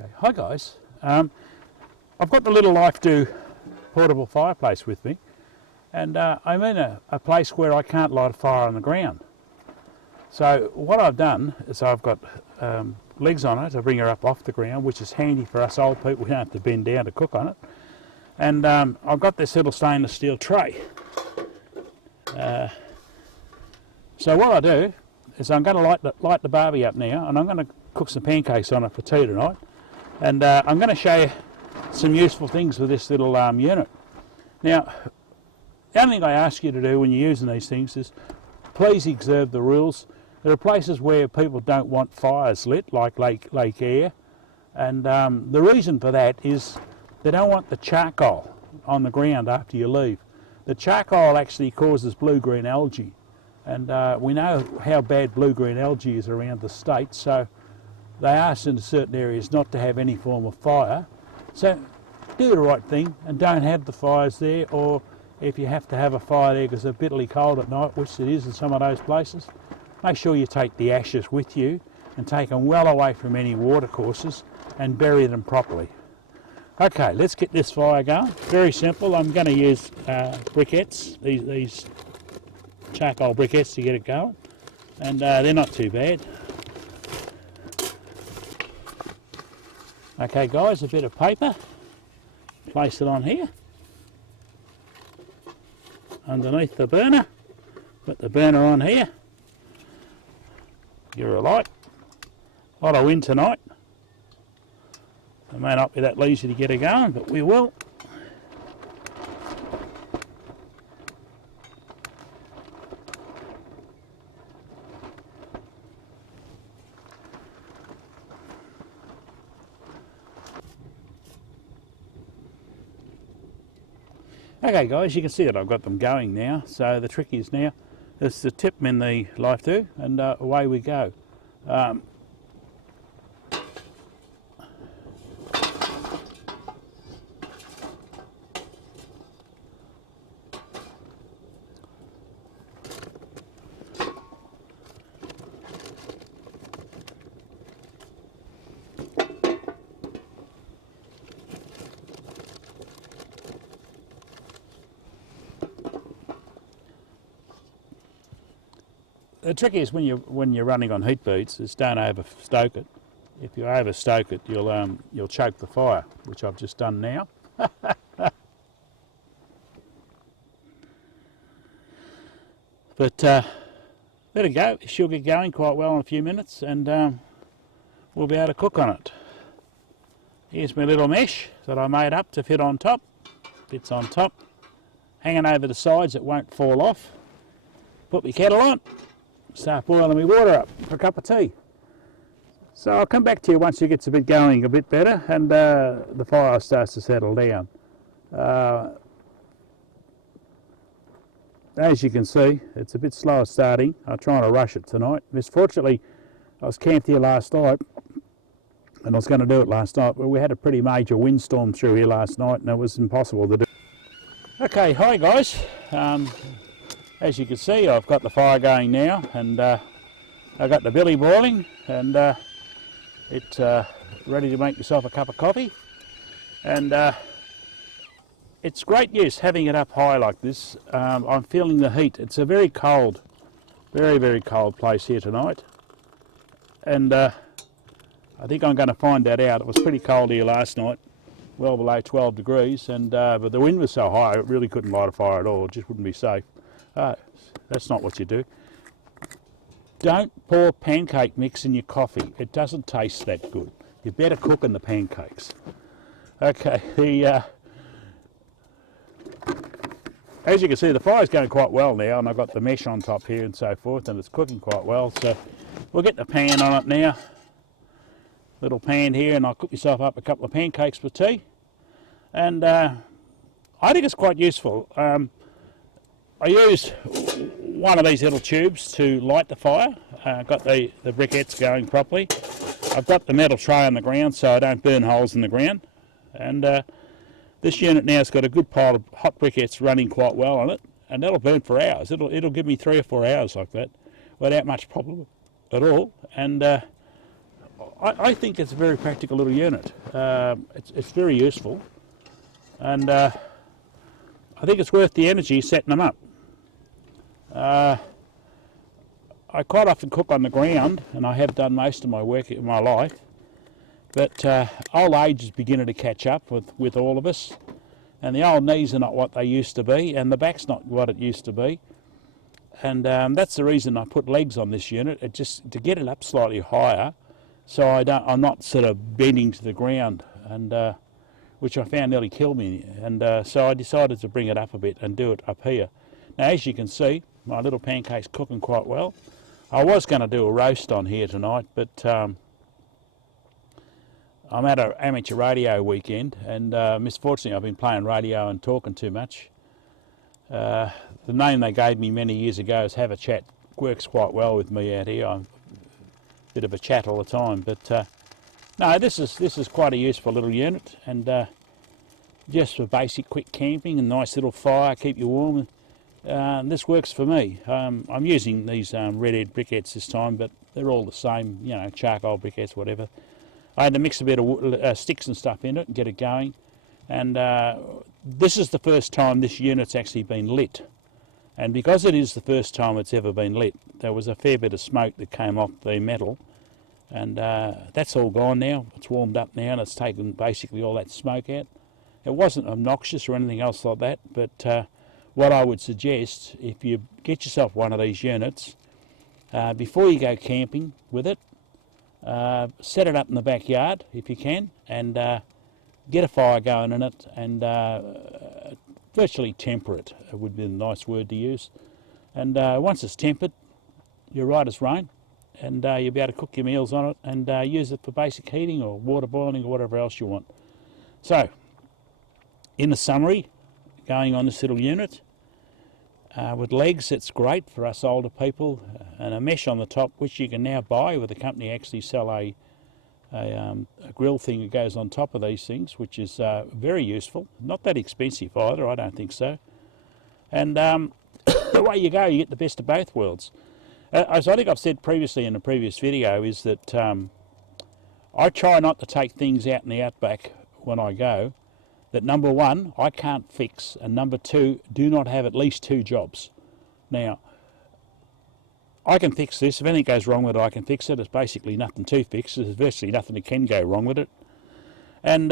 Okay, hi guys. I've got the little LifeDo portable fireplace with me, and I'm in a place where I can't light a fire on the ground. So what I've done is I've got legs on it to bring her up off the ground, which is handy for us old people. We don't have to bend down to cook on it. And I've got this little stainless steel tray. So what I do is I'm going to light the barbie up now, and I'm going to cook some pancakes on it for tea tonight. And I'm going to show you some useful things with this little unit. Now, the only thing I ask you to do when you're using these things is please observe the rules. There are places where people don't want fires lit, like Lake Eyre, and the reason for that is they don't want the charcoal on the ground after you leave. The charcoal actually causes blue-green algae, and we know how bad blue-green algae is around the state, so they ask in certain areas not to have any form of fire. So do the right thing and don't have the fires there, or if you have to have a fire there because it's bitterly cold at night, which it is in some of those places, make sure you take the ashes with you and take them well away from any watercourses and bury them properly. Okay, let's get this fire going. Very simple. I'm going to use briquettes, these charcoal briquettes to get it going, and they're not too bad. Okay guys, a bit of paper, place it on here, underneath the burner, put the burner on here, give her a light. A lot of wind tonight, it may not be that easy to get her going, but we will. Okay guys, you can see that I've got them going now, so the trick is now is to tip them in the LifeDo and away we go. The trick is when you're running on heat beads is don't overstoke it. If you overstoke it, you'll choke the fire, which I've just done now. But let it go. She'll get going quite well in a few minutes, and we'll be able to cook on it. Here's my little mesh that I made up to fit on top. Fits on top, hanging over the sides. It won't fall off. Put my kettle on. Start boiling my water up for a cup of tea. So I'll come back to you once it gets a bit going a bit better and the fire starts to settle down. As you can see, it's a bit slow starting. I'm trying to rush it tonight. Misfortunately, I was camped here last night and I was going to do it last night, but we had a pretty major windstorm through here last night and it was impossible to do. Okay, hi guys. As you can see, I've got the fire going now, and I've got the billy boiling, and it's ready to make yourself a cup of coffee. And it's great use having it up high like this. I'm feeling the heat. It's a very cold, very, very cold place here tonight. And I think I'm going to find that out. It was pretty cold here last night, well below 12 degrees, and but the wind was so high, it really couldn't light a fire at all. It just wouldn't be safe. That's not what you do. Don't pour pancake mix in your coffee. It doesn't taste that good. You're better cooking the pancakes. Okay, as you can see, the fire's going quite well now, and I've got the mesh on top here and so forth, and it's cooking quite well. So we'll get the pan on it now. Little pan here, and I'll cook myself up a couple of pancakes for tea. And I think it's quite useful. I use one of these little tubes to light the fire. Got the briquettes going properly. I've got the metal tray on the ground so I don't burn holes in the ground. And this unit now has got a good pile of hot briquettes running quite well on it, and that'll burn for hours. It'll give me 3 or 4 hours like that without much problem at all. And I think it's a very practical little unit. It's very useful, and I think it's worth the energy setting them up. I quite often cook on the ground, and I have done most of my work in my life, but old age is beginning to catch up with all of us, and the old knees are not what they used to be, and the back's not what it used to be, and that's the reason I put legs on this unit, just to get it up slightly higher, so I'm not sort of bending to the ground, and which I found nearly killed me, and so I decided to bring it up a bit and do it up here. Now, as you can see, my little pancake's cooking quite well. I was going to do a roast on here tonight, but I'm at an amateur radio weekend, and misfortunately I've been playing radio and talking too much. The name they gave me many years ago is Have a Chat. Works quite well with me out here. I'm a bit of a chat all the time, but no, this is quite a useful little unit, and just for basic quick camping and nice little fire, keep you warm. This works for me. I'm using these redhead briquettes this time, but they're all the same, you know, charcoal briquettes, whatever. I had to mix a bit of sticks and stuff in it and get it going, and this is the first time this unit's actually been lit, and because it is the first time it's ever been lit, there was a fair bit of smoke that came off the metal, and that's all gone now. It's warmed up now and it's taken basically all that smoke out. It wasn't obnoxious or anything else like that, but what I would suggest, if you get yourself one of these units, before you go camping with it, set it up in the backyard if you can, and get a fire going in it, and virtually temper it would be a nice word to use. And once it's tempered, you're right as rain, and you'll be able to cook your meals on it and use it for basic heating or water boiling or whatever else you want. So, in the summary, going on this little unit, with legs, it's great for us older people, and a mesh on the top, which you can now buy, where the company actually sell a grill thing that goes on top of these things, which is very useful. Not that expensive either, I don't think so. And the way you go, you get the best of both worlds. As I think I've said previously in a previous video, is that I try not to take things out in the outback when I go that, number one, I can't fix, and number two, do not have at least 2 jobs. Now, I can fix this. If anything goes wrong with it, I can fix it. There's basically nothing to fix. There's virtually nothing that can go wrong with it. And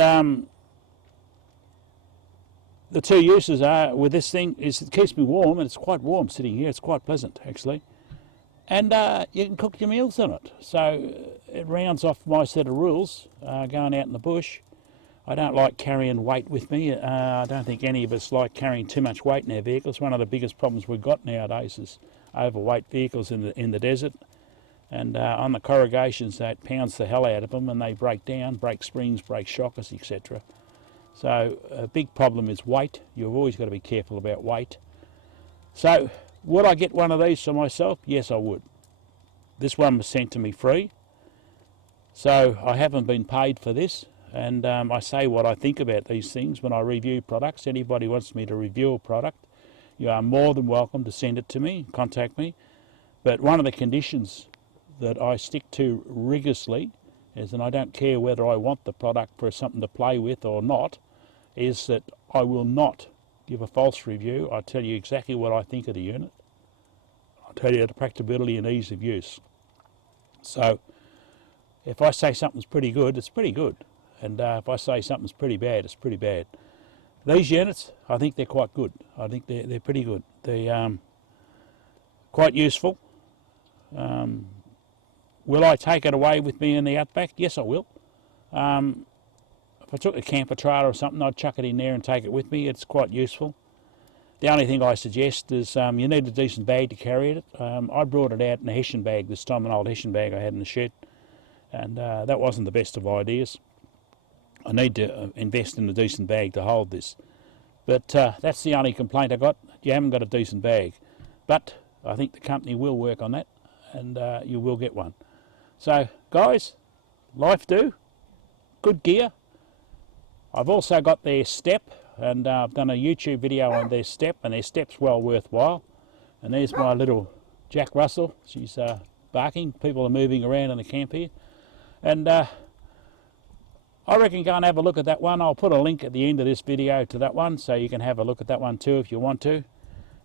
the 2 uses are with this thing is it keeps me warm, and it's quite warm sitting here. It's quite pleasant, actually. And you can cook your meals on it. So it rounds off my set of rules going out in the bush. I don't like carrying weight with me. I don't think any of us like carrying too much weight in our vehicles. One of the biggest problems we've got nowadays is overweight vehicles in the desert. And on the corrugations, that pounds the hell out of them, and they break down, break springs, break shockers, etc. So a big problem is weight. You've always got to be careful about weight. So would I get one of these for myself? Yes, I would. This one was sent to me free. So I haven't been paid for this. And I say what I think about these things when I review products. Anybody wants me to review a product, you are more than welcome to send it to me, contact me. But one of the conditions that I stick to rigorously is, and I don't care whether I want the product for something to play with or not, is that I will not give a false review. I tell you exactly what I think of the unit. I'll tell you the practicability and ease of use. So if I say something's pretty good, it's pretty good. And if I say something's pretty bad, it's pretty bad. These units, I think they're quite good. I think they're pretty good. They're quite useful. Will I take it away with me in the outback? Yes, I will. If I took a camper trailer or something, I'd chuck it in there and take it with me. It's quite useful. The only thing I suggest is you need a decent bag to carry it. I brought it out in a Hessian bag this time, an old Hessian bag I had in the shed. And that wasn't the best of ideas. I need to invest in a decent bag to hold this. But that's the only complaint I got. You haven't got a decent bag. But I think the company will work on that, and you will get one. So, guys, life do. Good gear. I've also got their step, and I've done a YouTube video on their step, and their step's well worthwhile. And there's my little Jack Russell. She's barking. People are moving around in the camp here. And I reckon go and have a look at that one. I'll put a link at the end of this video to that one, so you can have a look at that one too if you want to.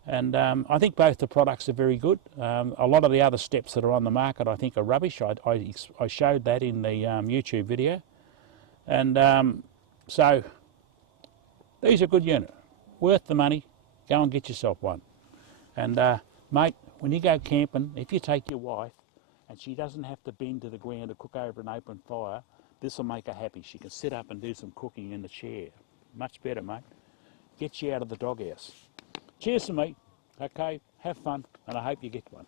And I think both the products are very good. A lot of the other steps that are on the market I think are rubbish. I showed that in the YouTube video. And so these are good units, worth the money. Go and get yourself one. And mate, when you go camping, if you take your wife and she doesn't have to bend to the ground to cook over an open fire, this will make her happy. She can sit up and do some cooking in the chair. Much better, mate. Gets you out of the doghouse. Cheers to me. Okay, have fun, and I hope you get one.